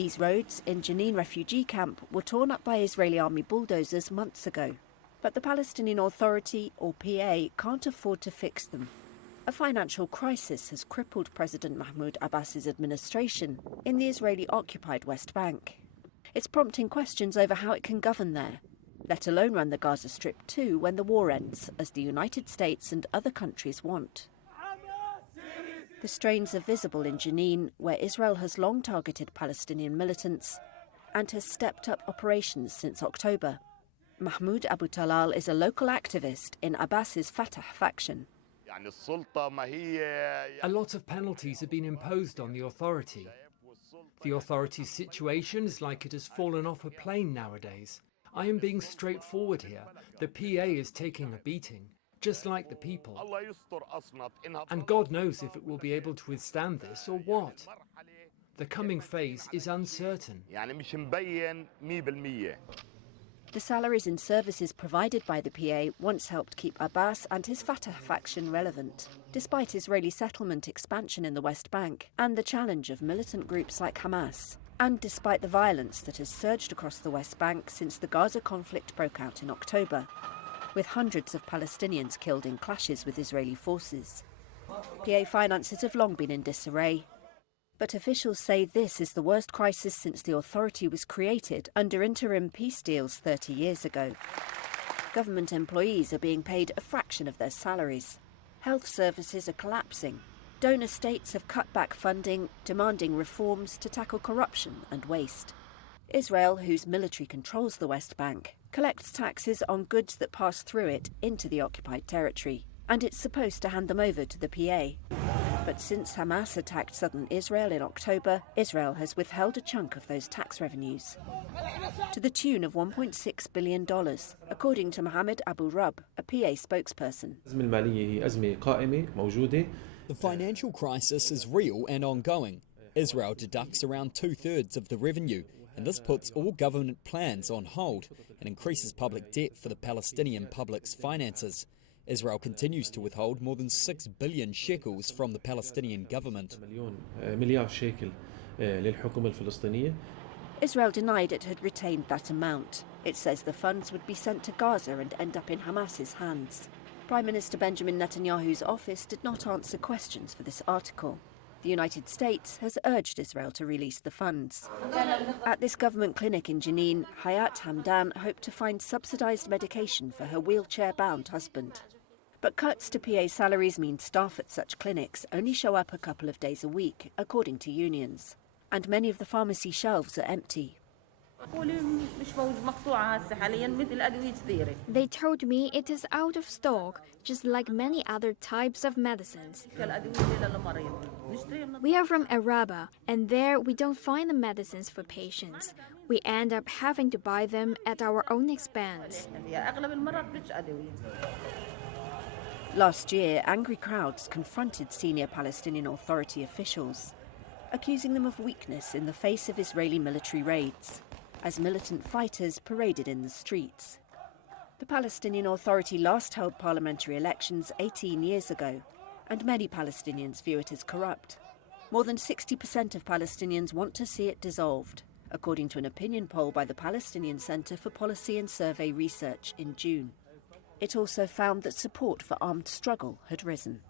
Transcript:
These roads in Jenin refugee camp were torn up by Israeli army bulldozers months ago. But the Palestinian Authority, or PA, can't afford to fix them. A financial crisis has crippled President Mahmoud Abbas's administration in the Israeli-occupied West Bank. It's prompting questions over how it can govern there, let alone run the Gaza Strip too when the war ends, as the United States and other countries want. The strains are visible in Jenin, where Israel has long targeted Palestinian militants and has stepped up operations since October. Mahmoud Abu Talal is a local activist in Abbas's Fatah faction. A lot of penalties have been imposed on the authority. The authority's situation is like it has fallen off a plane nowadays. I am being straightforward here. The PA is taking a beating, just like the people. And God knows if it will be able to withstand this or what. The coming phase is uncertain. The salaries and services provided by the PA once helped keep Abbas and his Fatah faction relevant, despite Israeli settlement expansion in the West Bank and the challenge of militant groups like Hamas, and despite the violence that has surged across the West Bank since the Gaza conflict broke out in October, with hundreds of Palestinians killed in clashes with Israeli forces. PA finances have long been in disarray, but officials say this is the worst crisis since the authority was created under interim peace deals 30 years ago. Government employees are being paid a fraction of their salaries. Health services are collapsing. Donor states have cut back funding, demanding reforms to tackle corruption and waste. Israel, whose military controls the West Bank, collects taxes on goods that pass through it into the occupied territory, and it's supposed to hand them over to the PA. But since Hamas attacked southern Israel in October, Israel has withheld a chunk of those tax revenues, to the tune of $1.6 billion, according to Mohammed Abu Rab, a PA spokesperson. The financial crisis is real and ongoing. Israel deducts around 2/3 of the revenue, and this puts all government plans on hold and increases public debt for the Palestinian public's finances. Israel continues to withhold more than 6 billion shekels from the Palestinian government. Israel denied it had retained that amount. It says the funds would be sent to Gaza and end up in Hamas's hands. Prime Minister Benjamin Netanyahu's office did not answer questions for this article. The United States has urged Israel to release the funds. At this government clinic in Jenin, Hayat Hamdan hoped to find subsidised medication for her wheelchair-bound husband. But cuts to PA salaries mean staff at such clinics only show up a couple of days a week, according to unions. And many of the pharmacy shelves are empty. They told me it is out of stock, just like many other types of medicines. We are from Araba, and there we don't find the medicines for patients. We end up having to buy them at our own expense. Last year, angry crowds confronted senior Palestinian Authority officials, accusing them of weakness in the face of Israeli military raids, as militant fighters paraded in the streets. The Palestinian Authority last held parliamentary elections 18 years ago, and many Palestinians view it as corrupt. More than 60% of Palestinians want to see it dissolved, according to an opinion poll by the Palestinian Center for Policy and Survey Research in June. It also found that support for armed struggle had risen.